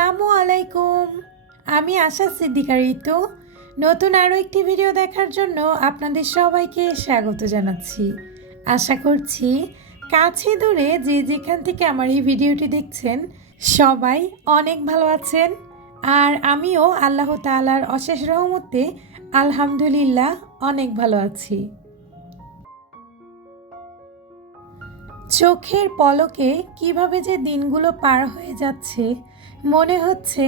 আসসালামু আলাইকুম। আমি আশা সিদ্দিকা ঋতু। নতুন আরও একটি ভিডিও দেখার জন্য আপনাদের সবাইকে স্বাগত জানাচ্ছি। আশা করছি কাছে দূরে যে যেখান থেকে আমার এই ভিডিওটি দেখছেন সবাই অনেক ভালো আছেন। আর আমিও আল্লাহ তাআলার অশেষ রহমতে আলহামদুলিল্লাহ অনেক ভালো আছি। চোখের পলকে কিভাবে যে দিনগুলো পার হয়ে যাচ্ছে, মনে হচ্ছে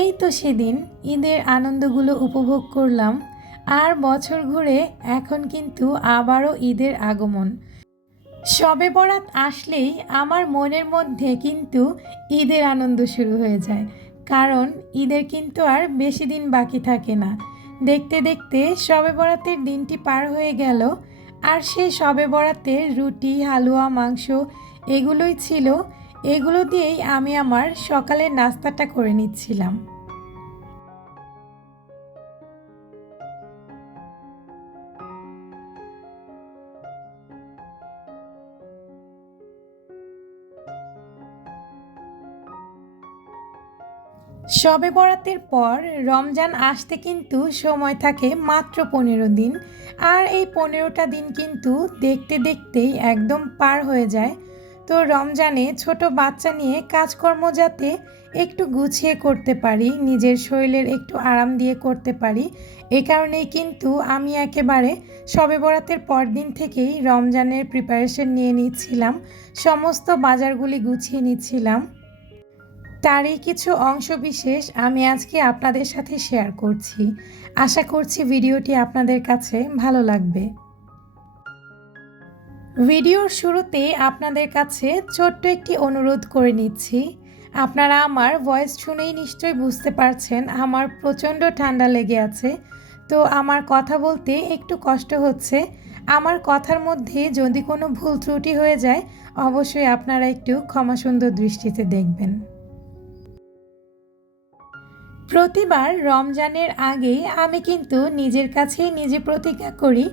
এই তো সেদিন ঈদের আনন্দগুলো উপভোগ করলাম, আর বছর ঘুরে এখন কিন্তু আবারও ঈদের আগমন। শবে বরাত আসলেই আমার মনের মধ্যে কিন্তু ঈদের আনন্দ শুরু হয়ে যায়, কারণ ঈদের কিন্তু আর বেশি দিন বাকি থাকে না। দেখতে দেখতে শবে বরাতের দিনটি পার হয়ে গেল, আর সেই শবে বরাতের রুটি, হালুয়া, মাংস এগুলোই ছিল। এগুলো দিয়েই আমি আমার সকালের নাস্তাটা করে নিচ্ছিলাম। শবে বরাতের পর রমজান আসতে কিন্তু সময় থাকে মাত্র 15 দিন, আর এই 15টা দিন কিন্তু দেখতে দেখতেই একদম পার হয়ে যায়। তো রমজানে ছোট বাচ্চা নিয়ে কাজকর্ম যাতে একটু গুছিয়ে করতে পারি, নিজের শরীরের একটু আরাম দিয়ে করতে পারি, এ কারণেই কিন্তু আমি একেবারে শবে বরাতের পরদিন থেকেই রমজানের প্রিপারেশন নিয়ে নিচ্ছিলাম, সমস্ত বাজারগুলি গুছিয়ে নিচ্ছিলাম। তারই কিছু অংশবিশেষ আমি আজকে আপনাদের সাথে শেয়ার করছি। আশা করছি ভিডিওটি আপনাদের কাছে ভালো লাগবে। ভিডিওর শুরুতে আপনাদের কাছে ছোট্ট একটি অনুরোধ করে নিচ্ছি। আপনারা আমার ভয়েস শুনেই নিশ্চয়ই বুঝতে পারছেন আমার প্রচণ্ড ঠান্ডা লেগে আছে, তো আমার কথা বলতে একটু কষ্ট হচ্ছে। আমার কথার মধ্যে যদি কোনো ভুল ত্রুটি হয়ে যায়, অবশ্যই আপনারা একটু ক্ষমাসুন্দর দৃষ্টিতে দেখবেন। প্রতিবার রমজানের আগে আমি কিন্তু নিজের কাছেই নিজে প্রতিজ্ঞা করি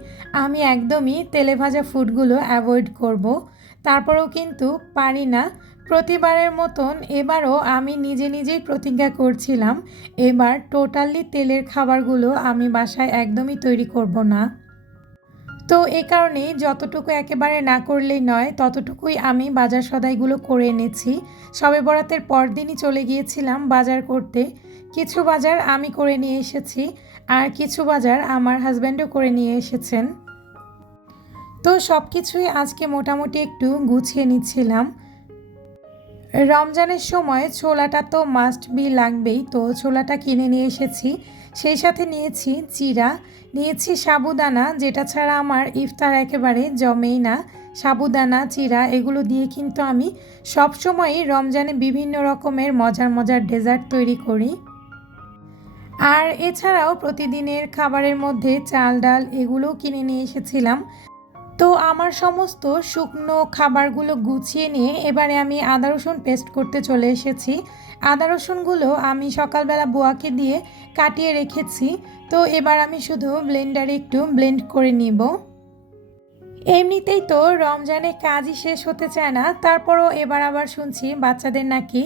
আমি একদমই তেলে ভাজা ফুডগুলো অ্যাভয়েড করব। তারপরেও কিন্তু পারি না। প্রতিবারের মতন এবারও আমি নিজে নিজেই প্রতিজ্ঞা করছিলাম এবার টোটালি তেলের খাবারগুলো আমি বাসায় একদমই তৈরি করব না। তো এ কারণেই যতটুকু একেবারে না করলেই নয় ততটুকুই আমি বাজার সদাইগুলো করে এনেছি। শবে বরাতের পরদিনই চলে গিয়েছিলাম বাজার করতে। কিছু বাজার আমি করে নিয়ে এসেছি, আর কিছু বাজার আমার হাজব্যান্ডও করে নিয়ে এসেছেন। তো সব কিছুই আজকে মোটামুটি একটু গুছিয়ে নিচ্ছিলাম। রমজানের সময় ছোলাটা তো মাস্ট বি লাগবেই, তো ছোলাটা কিনে নিয়ে এসেছি। সেই সাথে নিয়েছি চিড়া, নিয়েছি সাবুদানা, যেটা ছাড়া আমার ইফতার একেবারে জমেই না। সাবুদানা, চিড়া এগুলো দিয়ে কিন্তু আমি সবসময়ই রমজানে বিভিন্ন রকমের মজার মজার ডেজার্ট তৈরি করি। আর এছাড়াও প্রতিদিনের খাবারের মধ্যে চাল, ডাল এগুলোও কিনে নিয়ে এসেছিলাম। তো আমার সমস্ত শুকনো খাবারগুলো গুছিয়ে নিয়ে এবারে আমি আদা রসুন পেস্ট করতে চলে এসেছি। আদা রসুনগুলো আমি সকালবেলা বুয়াকে দিয়ে কাটিয়ে রেখেছি। তো এবার আমি শুধু ব্লেন্ডারে একটু ব্লেন্ড করে নিব। এমনিতেই তো রমজানে কাজই শেষ হতে চায় না, তারপরও এবার আবার শুনছি বাচ্চাদের নাকি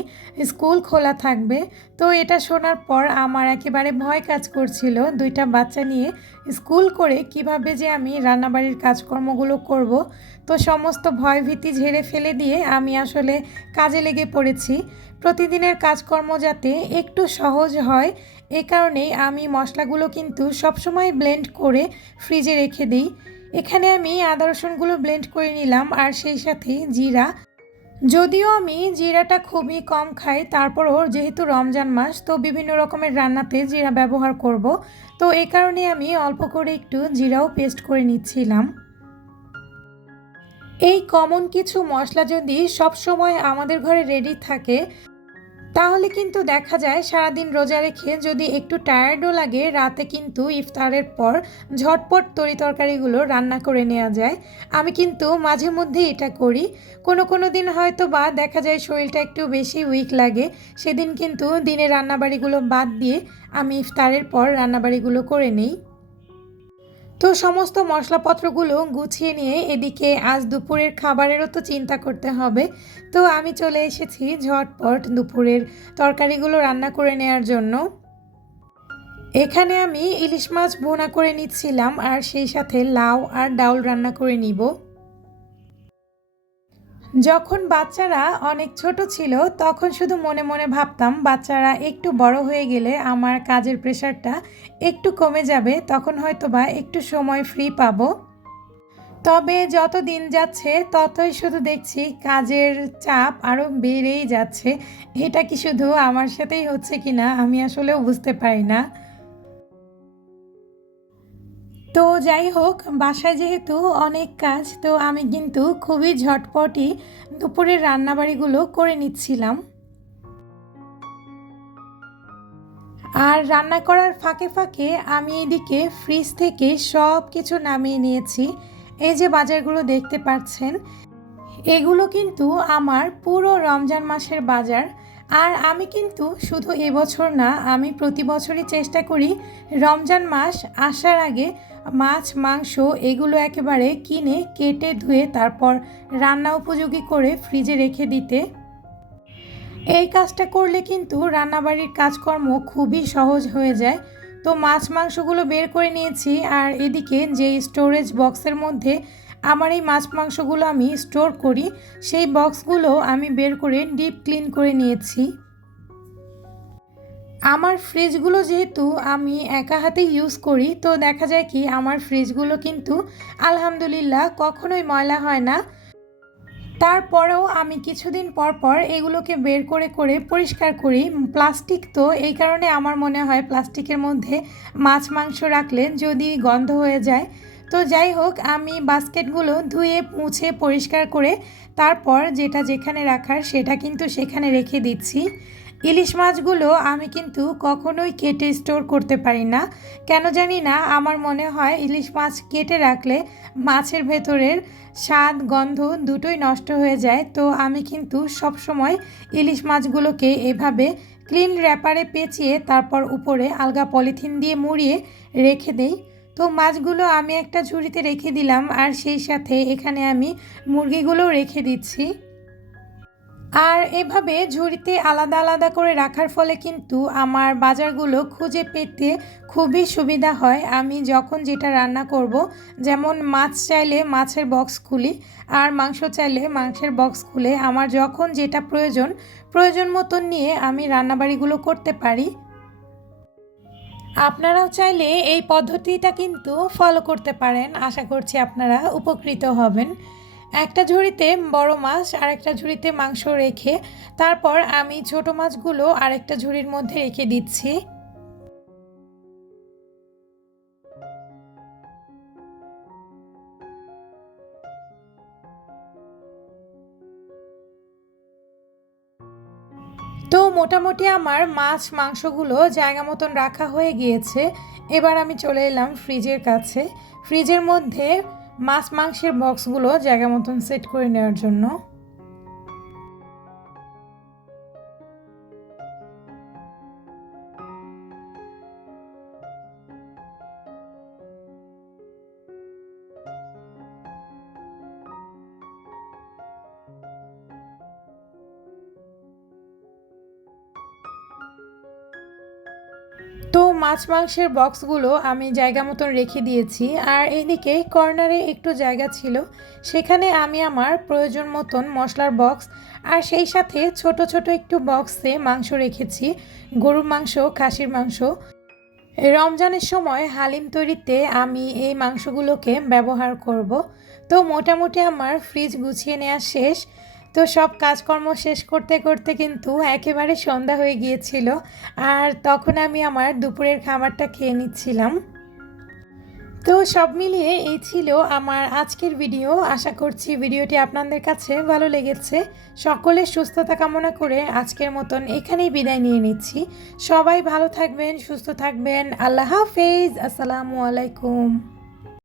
স্কুল খোলা থাকবে। তো এটা শোনার পর আমার একেবারে ভয় কাজ করছিল দুইটা বাচ্চা নিয়ে স্কুল করে কিভাবে যে আমি রান্নাবাড়ির কাজকর্মগুলো করব। তো সমস্ত ভয় ভীতি ঝেড়ে ফেলে দিয়ে আমি আসলে কাজে লেগে পড়েছি। প্রতিদিনের কাজকর্ম যাতে একটু সহজ হয়, এ কারণেই আমি মশলাগুলো কিন্তু সবসময় ব্লেন্ড করে ফ্রিজে রেখে দিই। এখানে আমি আদা রসুনগুলো ব্লেন্ড করে নিলাম, আর সেই সাথে জিরা। যদিও আমি জিরাটা খুবই কম খাই, তারপরও যেহেতু রমজান মাস তো বিভিন্ন রকমের রান্নাতে জিরা ব্যবহার করব। তো এই কারণে আমি অল্প করে একটু জিরাও পেস্ট করে নিচ্ছিলাম। এই কমন কিছু মশলা যদি সব সময় আমাদের ঘরে রেডি থাকে, তাহলে কিন্তু দেখা যায় সারাদিন রোজা রেখে যদি একটু টায়ার্ডও লাগে, রাতে কিন্তু ইফতারের পর ঝটপট তরিতরকারিগুলো রান্না করে নেওয়া যায়। আমি কিন্তু মাঝে মধ্যে এটা করি। কোনো দিন হয়তো বা দেখা যায় শরীরটা একটু বেশি উইক লাগে, সেদিন কিন্তু দিনে রান্নাবাড়িগুলো বাদ দিয়ে আমি ইফতারের পর রান্নাবাড়িগুলো করে নিই। তো তো সমস্ত মশলাপত্রগুলো গুছিয়ে নিয়ে এদিকে আজ দুপুরের খাবারেরও তো চিন্তা করতে হবে। তো আমি চলে এসেছি ঝটপট দুপুরের তরকারিগুলো রান্না করে নেওয়ার জন্য। এখানে আমি ইলিশ মাছ ভুনা করে নিচ্ছিলাম আর সেই সাথে লাউ আর ডাউল রান্না করে নিব। যখন বাচ্চারা অনেক ছোট ছিল তখন শুধু মনে মনে ভাবতাম বাচ্চারা একটু বড় হয়ে গেলে আমার কাজের প্রেশারটা একটু কমে যাবে, তখন হয়তোবা একটু সময় ফ্রি পাবো। তবে যত দিন যাচ্ছে ততই শুধু দেখছি কাজের চাপ আরও বেড়েই যাচ্ছে। এটা কি শুধু আমার সাথেই হচ্ছে কিনা আমি আসলেও বুঝতে পারি না। তো যাই হোক, বাসায় যেহেতু অনেক কাজ, তো আমি কিন্তু খুবই ঝটপটই দুপুরের রান্নাবাড়িগুলো করে নিচ্ছিলাম। আর রান্না করার ফাঁকে ফাঁকে আমি এদিকে ফ্রিজ থেকে সব কিছু নামিয়ে নিয়েছি। এই যে বাজারগুলো দেখতে পাচ্ছেন, এগুলো কিন্তু আমার পুরো রমজান মাসের বাজার। আর আমি কিন্তু শুধু এবছর না, আমি প্রতি বছরই চেষ্টা করি রমজান মাস আসার আগে মাছ মাংস এগুলো একেবারে কিনে কেটে ধুয়ে তারপর রান্না উপযোগী করে ফ্রিজে রেখে দিতে। এই কাজটা করলে কিন্তু রান্নাবাড়ির কাজকর্ম খুবই সহজ হয়ে যায়। তো মাছ মাংসগুলো বের করে নিয়েছি, আর এদিকে যে স্টোরেজ বক্সের মধ্যে আমার এই মাছ মাংসগুলো আমি স্টোর করি সেই বক্সগুলো আমি বের করে ডিপ ক্লিন করে নিয়েছি। আমার ফ্রিজগুলো যেহেতু আমি একা হাতে ইউজ করি, তো দেখা যায় কি আমার ফ্রিজগুলো কিন্তু আলহামদুলিল্লাহ কখনোই ময়লা হয় না। তারপরেও আমি কিছুদিন পর পর এগুলোকে বের করে করে পরিষ্কার করি। প্লাস্টিক তো এই কারণে আমার মনে হয় প্লাস্টিকের মধ্যে মাছ মাংস রাখলে যদি গন্ধ হয়ে যায়। তো যাই হোক, আমি বাস্কেটগুলো ধুয়ে মুছে পরিষ্কার করে তারপর যেটা যেখানে রাখার সেটা কিন্তু সেখানে রেখে দিচ্ছি। ইলিশ মাছগুলো আমি কিন্তু কখনোই কেটে স্টোর করতে পারি না, কেন জানি না। আমার মনে হয় ইলিশ মাছ কেটে রাখলে মাছের ভেতরের স্বাদ গন্ধ দুটোই নষ্ট হয়ে যায়। তো আমি কিন্তু সব সময় ইলিশ মাছগুলোকে এভাবে ক্লিন র্যাপারে পেঁচিয়ে তারপর উপরে আলগা পলিথিন দিয়ে মুড়িয়ে রেখে দেই। তো মাছগুলো আমি একটা ঝুড়িতে রেখে দিলাম, আর সেই সাথে এখানে আমি মুরগিগুলোও রেখে দিচ্ছি। আর এভাবে ঝুড়িতে আলাদা আলাদা করে রাখার ফলে কিন্তু আমার বাজারগুলো খুঁজে পেতে খুবই সুবিধা হয়। আমি যখন যেটা রান্না করব, যেমন মাছ চাইলে মাছের বক্স খুলি, আর মাংস চাইলে মাংসের বক্স খুলে আমার যখন যেটা প্রয়োজন মতন নিয়ে আমি রান্নাবাড়িগুলো করতে পারি। আপনারাও চাইলে এই পদ্ধতিটা কিন্তু ফলো করতে পারেন, আশা করছি আপনারা উপকৃত হবেন। একটা ঝুড়িতে বড় মাছ আর একটা ঝুড়িতে মাংস রেখে তারপর আমি ছোট মাছগুলো আরেকটা ঝুড়ির মধ্যে রেখে দিচ্ছি। তো মোটামুটি আমার মাছ মাংসগুলো জায়গা মতন রাখা হয়ে গিয়েছে। এবার আমি চলে এলাম ফ্রিজের কাছে, ফ্রিজের মধ্যে মাছ মাংসের বক্সগুলো জায়গা মতন সেট করে নেওয়ার জন্য। তো মাছ মাংসের বক্সগুলো আমি জায়গা মতন রেখে দিয়েছি, আর এদিকে কর্নারে একটু জায়গা ছিল, সেখানে আমি আমার প্রয়োজন মতন মশলার বক্স আর সেই সাথে ছোট ছোট একটু বক্সে মাংস রেখেছি, গরুর মাংস, খাসির মাংস। রমজানের সময় হালিম তৈরিতে আমি এই মাংসগুলোকে ব্যবহার করব। তো মোটামুটি আমার ফ্রিজ গুছিয়ে নেওয়া শেষ। তো সব কাজকর্ম শেষ করতে করতে কিন্তু একেবারে সন্ধ্যা হয়ে গিয়েছিল, আর তখন আমি আমার দুপুরের খাবারটা খেয়ে নিচ্ছিলাম। তো সব মিলিয়ে এই ছিল আমার আজকের ভিডিও। আশা করছি ভিডিওটি আপনাদের কাছে ভালো লেগেছে। সকলের সুস্থতা কামনা করে আজকের মতন এখানেই বিদায় নিয়ে নিচ্ছি। সবাই ভালো থাকবেন, সুস্থ থাকবেন। আল্লাহ হাফেজ। আসসালামু আলাইকুম।